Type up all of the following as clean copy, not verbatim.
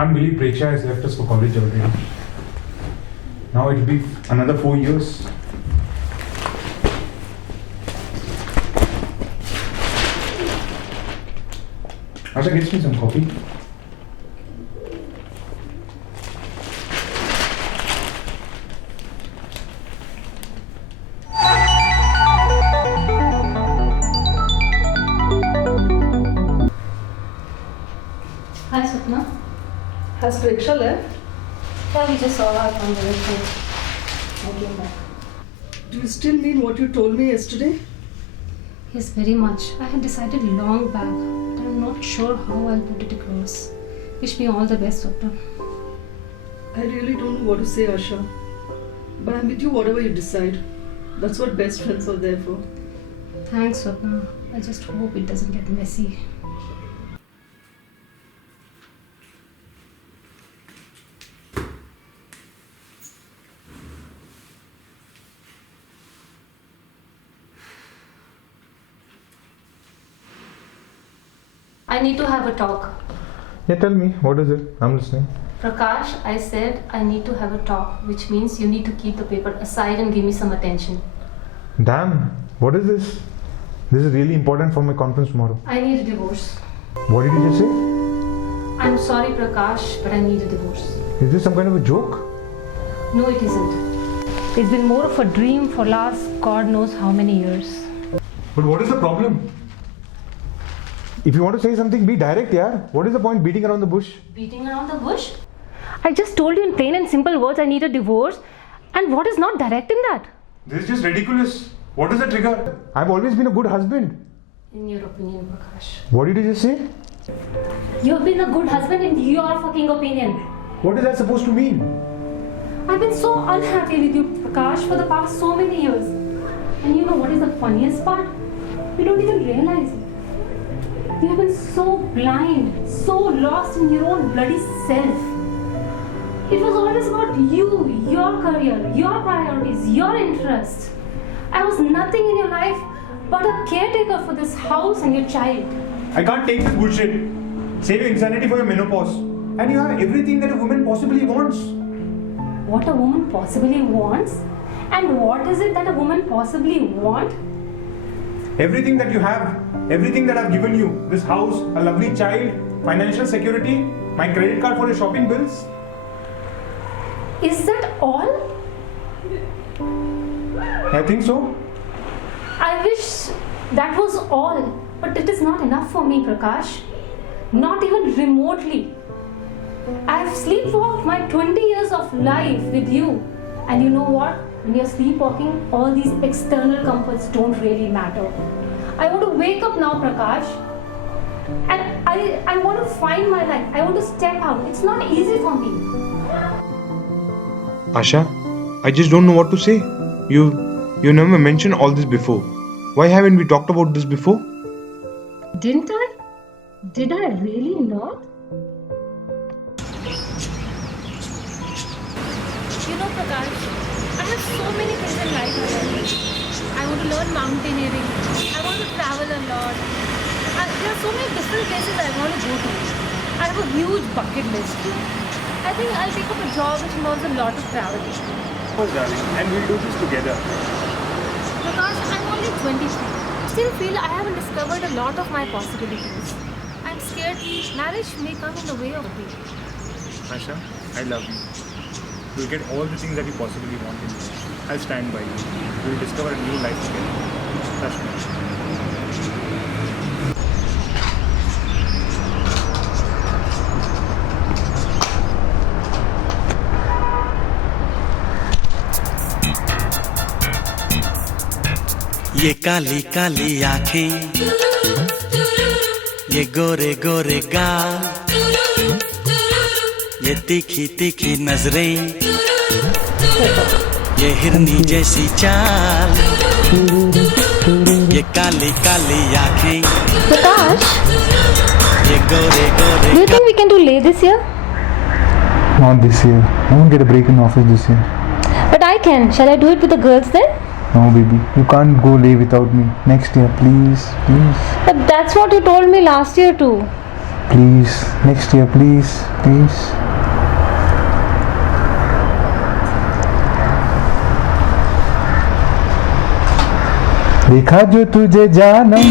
Can't believe Preksha has left us for college already. Now it'll be another 4 years. Asha, get me some coffee. Hi, Swapna. Has Preksha left? Yeah, we just saw her from the website. I came back. Do you still mean what you told me yesterday? Yes, very much. I had decided long back, but I'm not sure how I'll put it across. Wish me all the best, Swapna. I really don't know what to say, Asha. But I'm with you whatever you decide. That's what best friends are there for. Thanks, Swapna. I just hope it doesn't get messy. I need to have a talk. Yeah, tell me, what is it? I'm listening. Prakash, I said I need to have a talk, which means you need to keep the paper aside and give me some attention. Damn, what is this? This is really important for my conference tomorrow. I need a divorce. What did you just say? I'm sorry, Prakash, but I need a divorce. Is this some kind of a joke? No, it isn't. It's been more of a dream for last God knows how many years. But what is the problem? If you want to say something, be direct, yeah. What is the point beating around the bush? Beating around the bush? I just told you in plain and simple words I need a divorce. And what is not direct in that? This is just ridiculous. What is the trigger? I've always been a good husband. In your opinion, Prakash. What did you just say? You've been a good husband in your fucking opinion. What is that supposed to mean? I've been so unhappy with you, Prakash, for the past so many years. And you know what is the funniest part? You don't even realize it. You have been so blind, so lost in your own bloody self. It was always about you, your career, your priorities, your interests. I was nothing in your life but a caretaker for this house and your child. I can't take this bullshit. Save your insanity for your menopause. And you have everything that a woman possibly wants. What a woman possibly wants? And what is it that a woman possibly wants? Everything that you have, everything that I've given you, this house, a lovely child, financial security, my credit card for your shopping bills. Is that all? I think so. I wish that was all, but it is not enough for me, Prakash. Not even remotely. I've sleepwalked my 20 years of life with you. And you know what? When you're sleepwalking, all these external comforts don't really matter. I want to wake up now, Prakash. And I want to find my life. I want to step out. It's not easy for me. Asha, I just don't know what to say. You never mentioned all this before. Why haven't we talked about this before? Didn't I? Did I really not? You know, Prakash, I have so many things in life already. I want to learn mountaineering. I want to travel a lot. There are so many different places I want to go to. I have a huge bucket list. I think I'll take up a job which involves a lot of traveling. Of course, darling. And we'll do this together. Prakash, I'm only 23. Still feel I haven't discovered a lot of my possibilities. I'm scared marriage may come in the way of me. Asha, I love you. You'll get all the things that you possibly want in life. I'll stand by you. We'll discover a new life together. Trust me. ये काली काली आँखें, ये गोरे गोरे गाल, ये तीखी तीखी नजरें, ये हिरनी जैसी चाल, ये काली काली आँखें, Prakash, ये गोरे गोरे do you think we can do late this year? Not this year. I won't get a break in office this year. But I can. Shall I do it with the girls then? No, baby. You can't go lay without me. Next year, please. Please. But that's what you told me last year too. Please, next year, please, please. देखा जो तुझे जानम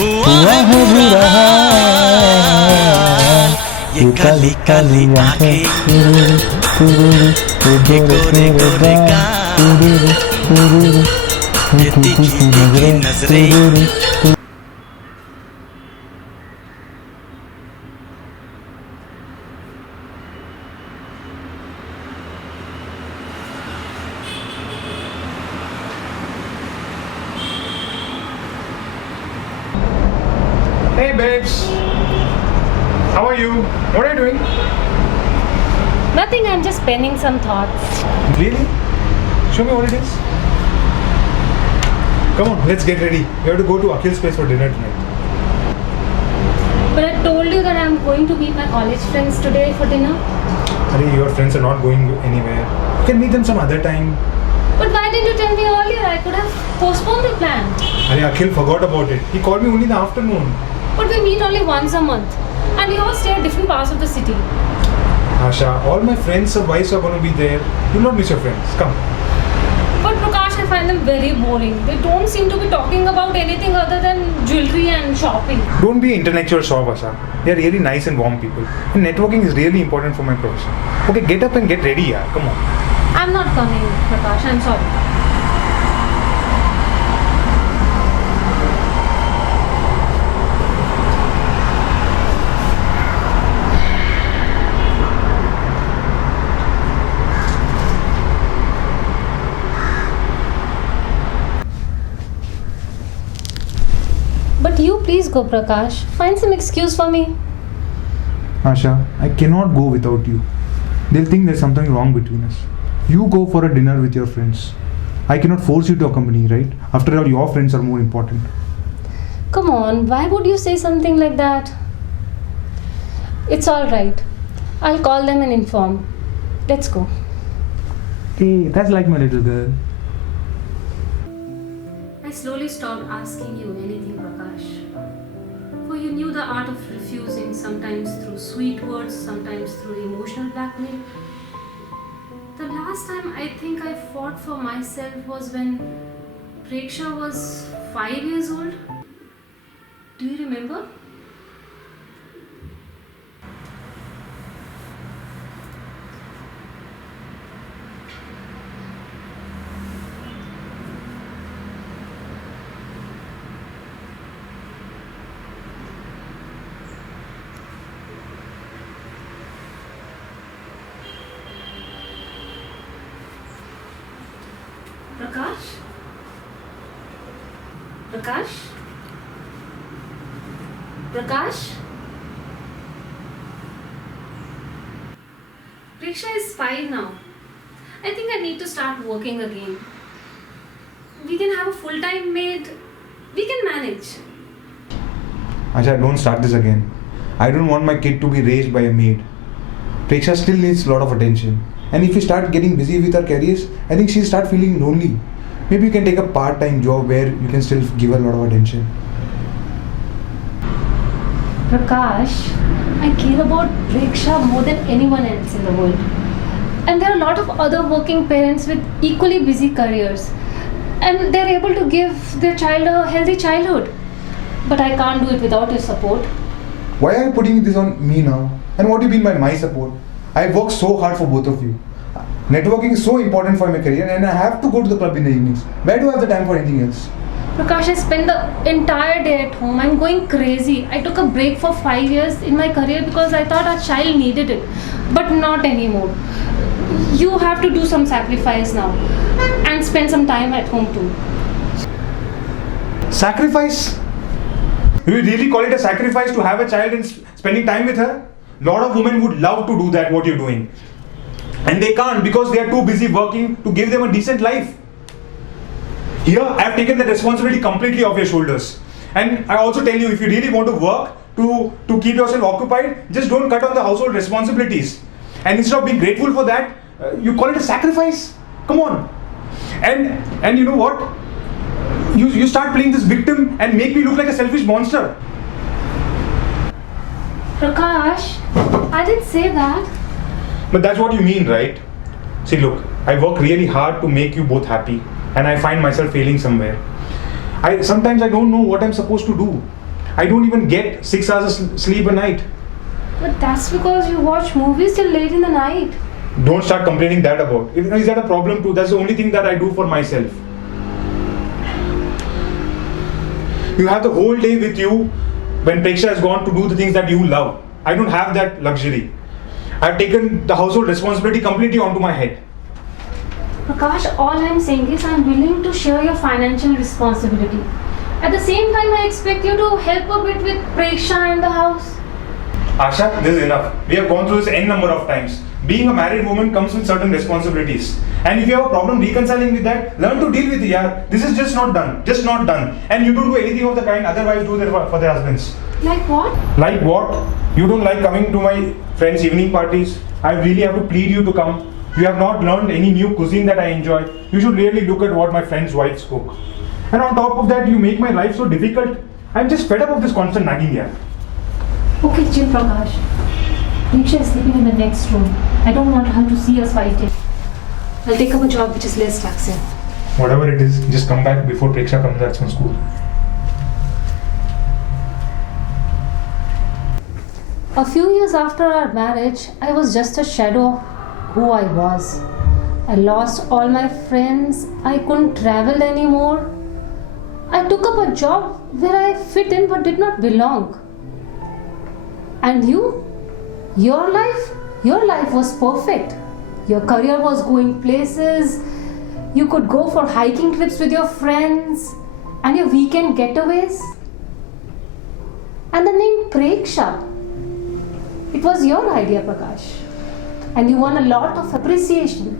हुआ है बुरा हाल, ये काली काली आंखें, ये गोरे गोरे गाल, ये तीखी तीखी नजरें। Hey babes, how are you? What are you doing? Nothing, I'm just penning some thoughts. Really? Show me what it is. Come on, let's get ready. We have to go to Akhil's place for dinner tonight. But I told you that I'm going to meet my college friends today for dinner. Arey, your friends are not going anywhere. You can meet them some other time. But why didn't you tell me earlier? I could have postponed the plan. Arey, Akhil forgot about it. He called me only in the afternoon. But we meet only once a month. And we all stay at different parts of the city. Asha, all my friends' wives are going to be there. You'll not miss your friends. Come. But Prakash, I find them very boring. They don't seem to be talking about anything other than jewelry and shopping. Don't be intellectual shop, Asha. They are really nice and warm people. And networking is really important for my profession. Okay, get up and get ready, yaar. Come on. I'm not coming, Prakash. I'm sorry. But you please go, Prakash. Find some excuse for me. Asha, I cannot go without you. They'll think there's something wrong between us. You go for a dinner with your friends. I cannot force you to accompany, right? After all, your friends are more important. Come on, why would you say something like that? It's alright. I'll call them and inform. Let's go. Hey, that's like my little girl. I slowly stopped asking you anything, Prakash. For you knew the art of refusing, sometimes through sweet words, sometimes through emotional blackmail. The last time I think I fought for myself was when Preksha was 5 years old. Do you remember? Prakash? Prakash? Prakash? Preksha is 5 now. I think I need to start working again. We can have a full-time maid. We can manage. Asha, don't start this again. I don't want my kid to be raised by a maid. Preksha still needs a lot of attention. And if we start getting busy with our careers, I think she'll start feeling lonely. Maybe you can take a part-time job where you can still give her a lot of attention. Prakash, I care about Preksha more than anyone else in the world. And there are a lot of other working parents with equally busy careers. And they're able to give their child a healthy childhood. But I can't do it without your support. Why are you putting this on me now? And what do you mean by my support? I work so hard for both of you. Networking is so important for my career and I have to go to the club in the evenings. Where do I have the time for anything else? Prakash, I spent the entire day at home. I'm going crazy. I took a break for 5 years in my career because I thought our child needed it. But not anymore. You have to do some sacrifice now. And spend some time at home too. Sacrifice? Do you really call it a sacrifice to have a child and spending time with her? A lot of women would love to do that, what you're doing. And they can't because they are too busy working to give them a decent life. Here, I have taken the responsibility completely off your shoulders. And I also tell you, if you really want to work to keep yourself occupied, just don't cut on the household responsibilities. And instead of being grateful for that, you call it a sacrifice? Come on. And you know what? You start playing this victim and make me look like a selfish monster. Prakash, I didn't say that. But that's what you mean, right? See, look, I work really hard to make you both happy, and I find myself failing somewhere. Sometimes I don't know what I'm supposed to do. I don't even get 6 hours of sleep a night. But that's because you watch movies till late in the night. Don't start complaining that about. Is that a problem too? That's the only thing that I do for myself. You have the whole day with you when Preksha has gone to do the things that you love. I don't have that luxury. I've taken the household responsibility completely onto my head. Prakash, all I'm saying is I'm willing to share your financial responsibility. At the same time, I expect you to help a bit with Preksha and the house. Asha, this is enough. We have gone through this n number of times. Being a married woman comes with certain responsibilities. And if you have a problem reconciling with that, learn to deal with it, yaar. This is just not done. Just not done. And you don't do anything of the kind, otherwise do that for their husbands. Like what? Like what? You don't like coming to my friends' evening parties? I really have to plead you to come. You have not learned any new cuisine that I enjoy. You should really look at what my friends' wives cook. And on top of that, you make my life so difficult. I'm just fed up of this constant nagging, yaar. Okay, chill, Prakash. Preksha is sleeping in the next room. I don't want her to see us fighting. I'll take up a job which is less taxing. Whatever it is, just come back before Preksha comes back from school. A few years after our marriage, I was just a shadow of who I was. I lost all my friends. I couldn't travel anymore. I took up a job where I fit in but did not belong. And you? Your life was perfect. Your career was going places. You could go for hiking trips with your friends and your weekend getaways. And the name Preksha, it was your idea, Prakash. And you won a lot of appreciation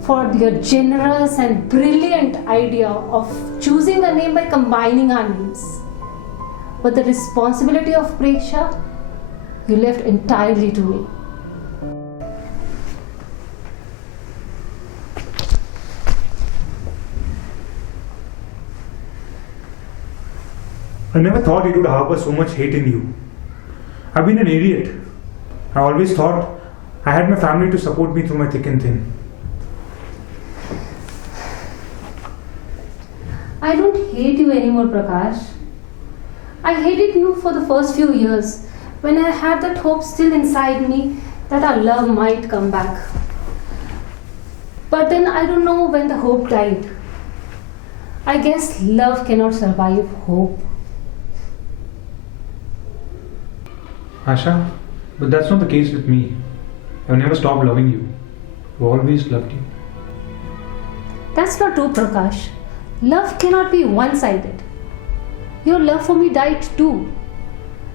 for your generous and brilliant idea of choosing a name by combining our names. But the responsibility of Preksha, you left entirely to me. I never thought it would harbor so much hate in you. I've been an idiot. I always thought I had my family to support me through my thick and thin. I don't hate you anymore, Prakash. I hated you for the first few years when I had that hope still inside me that our love might come back. But then I don't know when the hope died. I guess love cannot survive hope. Asha, but that's not the case with me. I've never stopped loving you. I've always loved you. That's not true, Prakash. Love cannot be one-sided. Your love for me died too.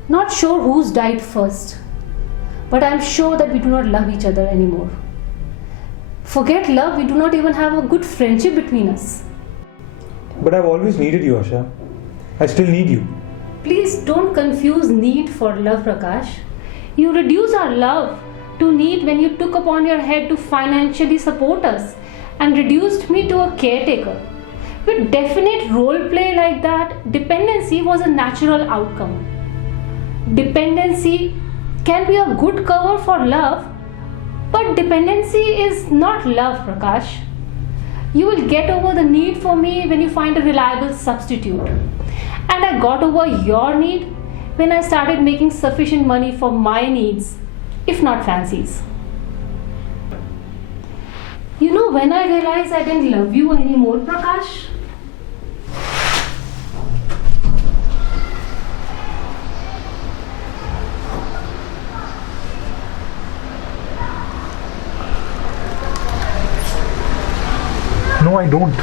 Not sure who's died first. But I'm sure that we do not love each other anymore. Forget love, we do not even have a good friendship between us. But I've always needed you, Asha. I still need you. Please don't confuse need for love, Prakash. You reduce our love to need when you took upon your head to financially support us and reduced me to a caretaker. With definite role play like that, dependency was a natural outcome. Dependency can be a good cover for love, but dependency is not love, Prakash. You will get over the need for me when you find a reliable substitute. And I got over your need when I started making sufficient money for my needs, if not fancies. You know when I realized I didn't love you anymore, Prakash? No, I don't.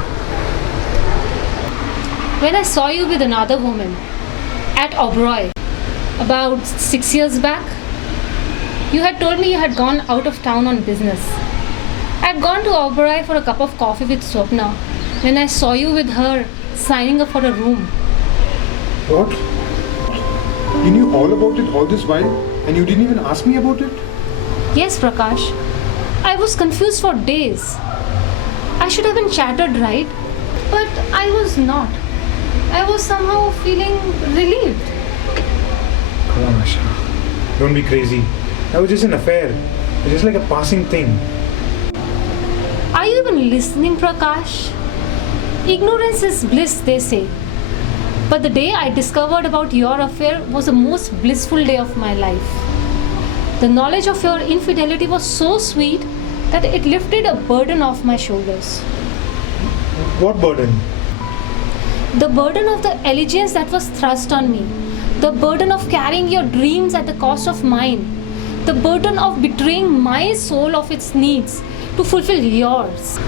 When I saw you with another woman at Oberoi about 6 years back, you had told me you had gone out of town on business. I had gone to Oberoi for a cup of coffee with Swapna when I saw you with her signing up for a room. What? You knew all about it all this while and you didn't even ask me about it? Yes, Prakash. I was confused for days. I should have been chattered, right? But I was not. I was somehow feeling relieved. Come on, Asha. Don't be crazy. That was just an affair. It's just like a passing thing. Are you even listening, Prakash? Ignorance is bliss, they say. But the day I discovered about your affair was the most blissful day of my life. The knowledge of your infidelity was so sweet that it lifted a burden off my shoulders. What burden? The burden of the allegiance that was thrust on me. The burden of carrying your dreams at the cost of mine. The burden of betraying my soul of its needs to fulfill yours.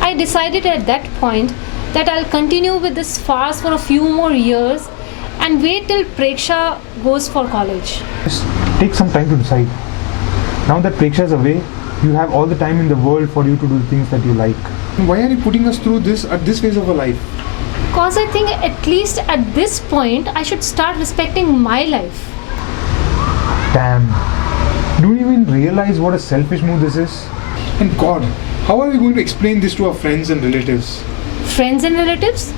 I decided at that point that I'll continue with this farce for a few more years and wait till Preksha goes for college. Just take some time to decide. Now that Preksha is away, you have all the time in the world for you to do things that you like. Why are you putting us through this at this phase of our life? Because I think at least at this point I should start respecting my life. Damn. Do you even realize what a selfish move this is? And God, how are we going to explain this to our friends and relatives? Friends and relatives?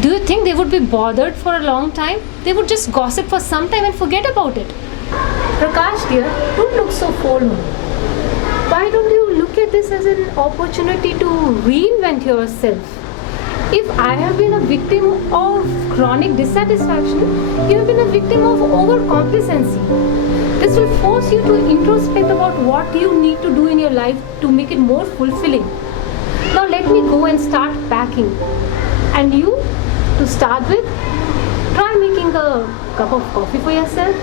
Do you think they would be bothered for a long time? They would just gossip for some time and forget about it. Prakash dear, don't look so forlorn. Why don't you look at this as an opportunity to reinvent yourself? If I have been a victim of chronic dissatisfaction, you have been a victim of overcomplacency. This will force you to introspect about what you need to do in your life to make it more fulfilling. Now let me go and start packing. And you, to start with, try making a cup of coffee for yourself.